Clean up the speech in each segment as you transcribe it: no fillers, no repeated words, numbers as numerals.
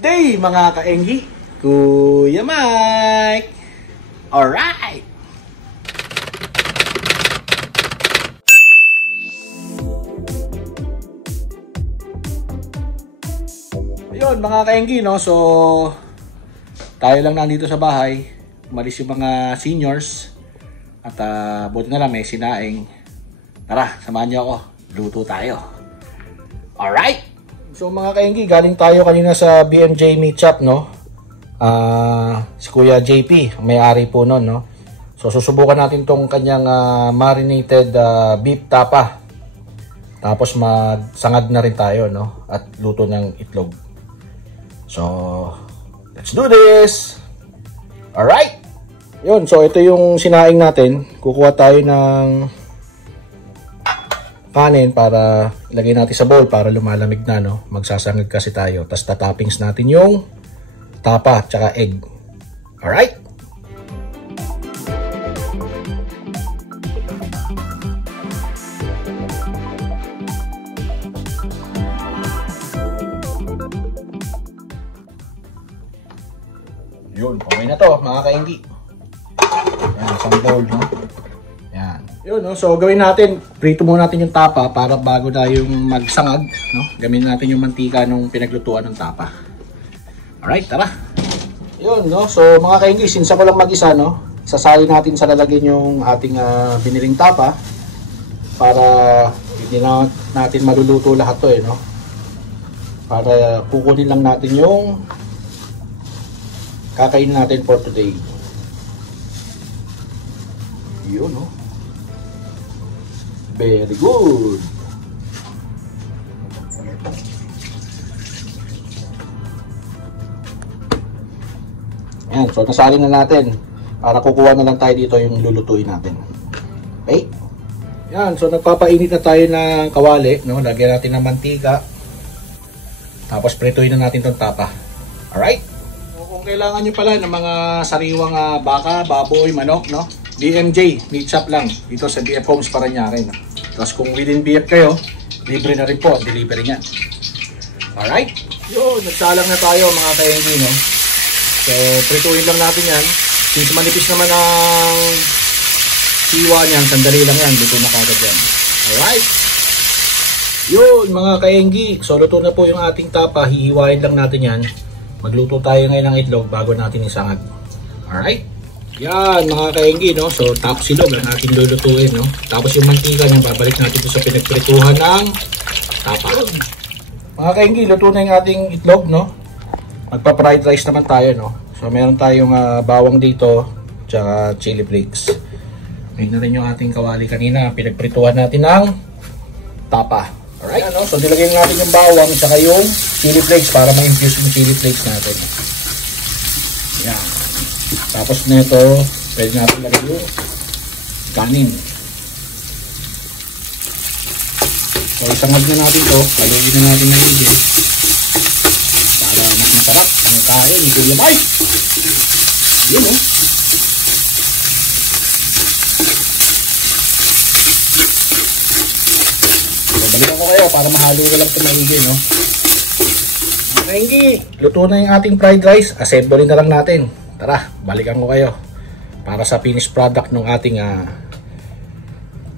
day mga kaenggi, Kuya Mike! Alright! Ayun mga kaenggi, no? So tayo lang nandito sa bahay. Umalis yung mga seniors. At buti na lang may sinaing. Tara, samahan niyo ako. Luto tayo. Alright! So mga kaenggi, galing tayo kanina sa BMJ Meat Shop, no? Si Kuya JP, may-ari po nun, no? So susubukan natin tong kanyang marinated beef tapa. Tapos magsangad na rin tayo, no? At luto ng itlog. So, let's do this! Alright! Yun, so ito yung sinaing natin. Kukuha tayo ng kanin para ilagay natin sa bowl para lumalamig na, no? Magsasangag kasi tayo. Tapos tatoppings natin yung tapa tsaka egg. Alright? Yun, okay na to mga kaenggi. Yan, isang bowl, no? Yan. Yun, no? So gawin natin, prito muna natin yung tapa para bago tayong magsangag, no? Gamitin natin yung mantika nung pinaglutuan ng tapa. Alright, tara. Yun, no? So mga kaenggi, since ako lang mag-isa, no? Sasali natin sa lalagyan yung ating biniling tapa para hindi na natin maluluto lahat to, no? Para kukunin lang natin yung kakainin natin for today. Yun, no? Very good. Ayan, so nasalin na natin. Para kukuha na lang tayo dito yung lulutuin natin. Okay? Ayan, so nagpapainit na tayo ng kawali, no? Lagyan natin ng mantika. Tapos prituin na natin tong tapa. Alright? Kung kailangan nyo pala ng mga sariwang baka, baboy, manok, no? BMJ, meat shop lang. Dito sa BF Homes Parañaque, no? Tapos kung within BF kayo, libre na rin po, delivery niyan. Alright? Yun, nagsalang na tayo mga kaenggi, no? So, prituin lang natin yan. Since manipis naman ang siwa niyan, sandali lang yan, luto na kagad yan. Alright? Yun, mga kaenggi. So, luto na po yung ating tapa. Hihiwain lang natin yan. Magluto tayo ngayon ng itlog bago natin isangag. Alright? Yan mga kaenggi, no? So top silog lang natin lulutuin, no? Tapos yung mantika niyan babalik natin ito sa pinagprituhan ng tapa. Mga kaenggi, luto na yung ating itlog, no? Magpa-fried rice naman tayo, no? So meron tayong bawang dito, tsaka chili flakes. Ayun na rin yung ating kawali kanina, pinagprituhan natin ng tapa. Alright? Yan, no? So nilagyan natin yung bawang tsaka yung chili flakes para ma-infuse yung chili flakes natin. Yan. Tapos nito, pwede natin lagay yung kanin. So isangag na natin to, haluin na natin ng higit para mas masarap ang kain ni Kuya Mike. Yun, oh. So balikan ko kayo para mahalo ko lang ito ng higit, no? Kaenggi, luto na yung ating fried rice. Assembly na lang natin. Tara, balikan ko kayo para sa finished product ng ating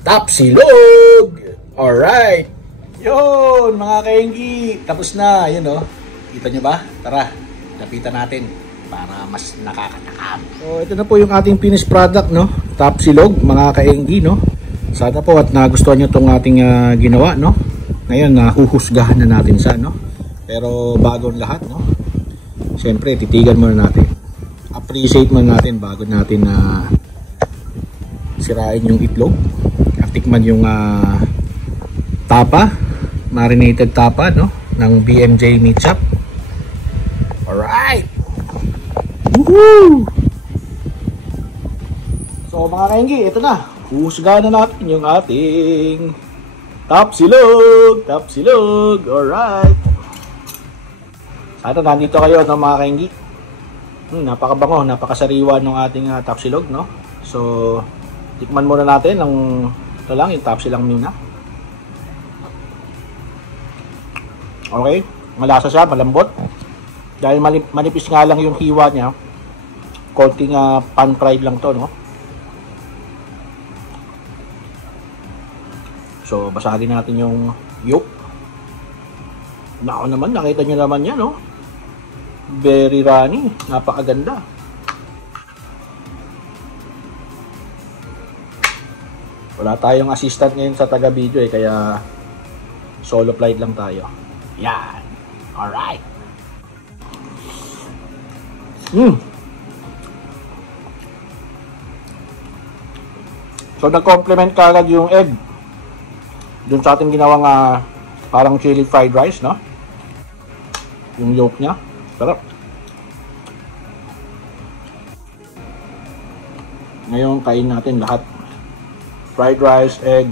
top silog. Alright. Yun, mga kaenggi. Tapos na. Yun, oh. Kita nyo ba? Tara, lapitan natin para mas nakakatakam. So, ito na po yung ating finished product, no? Top silog, mga kaenggi, no? Sana po at nagustuhan nyo itong ating ginawa, no? Ngayon, huhusgahan na natin sa, no? Pero bago lahat, no? Siyempre, titigan muna natin. Appreciate muna natin bago natin sirain yung itlog. Tikman yung tapa, marinated tapa, no? Ng BMJ Meat Shop. Alright! Woohoo! So mga kaenggi, ito na. Huhusgahan na natin yung ating top silog. Top silog. Alright! Sana nandito kayo, no, mga kaenggi. Napakabango, napakasariwa ng ating top silog, no? So, tikman muna natin ang ito lang, yung top silang muna. Okay, malasa siya, malambot. Dahil manipis nga lang yung hiwa niya, konting pan fried lang to, no? So, basagin natin yung yolk. Nako naman, nakita nyo naman yan, no? Very runny, napakaganda. Wala tayong assistant ngayon sa taga-video kaya solo flight lang tayo. Yan. Alright. So, nag-complement kagad yung egg dun sa ating ginawang parang chili fried rice, no? Yung yolk niya. Sarap. Ngayon, kain natin lahat. Fried rice, egg,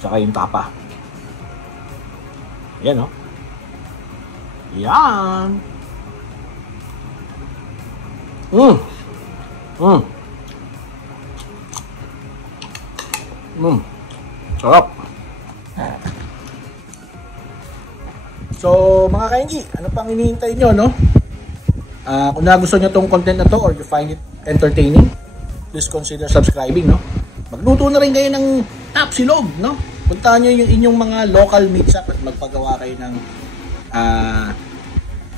tsaka yung tapa. Yan, no? Yan. Sarap. So, mga kaingi, ano pang hinihintay nyo, no? Kung nagustuhan nyo tong content na to or you find it entertaining, please consider subscribing, no? Magluto na rin kayo ng tapsilog, no? Puntahan nyo yung inyong mga local meat shop at magpagawa kayo ng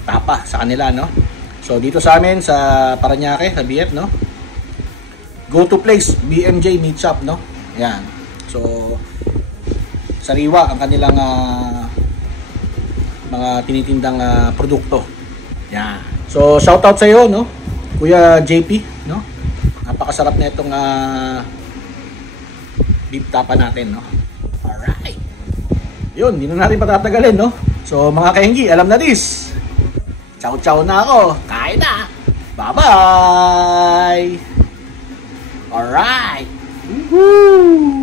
tapa sa kanila, no? So, dito sa amin, sa Parañaque, sa BF, no? Go to place, BMJ Meat Shop, no? Ayan. So, sariwa ang kanilang mga tinitindang produkto. Ayan. So, shoutout sa iyo, no? Kuya JP, no? Napakasarap na itong beef tapa natin, no? Alright. Yun, hindi na natin patatagalin, no? So, mga kahingi, alam na this. Chow-chow na ako. Kain na. Bye-bye. Alright. Woohoo!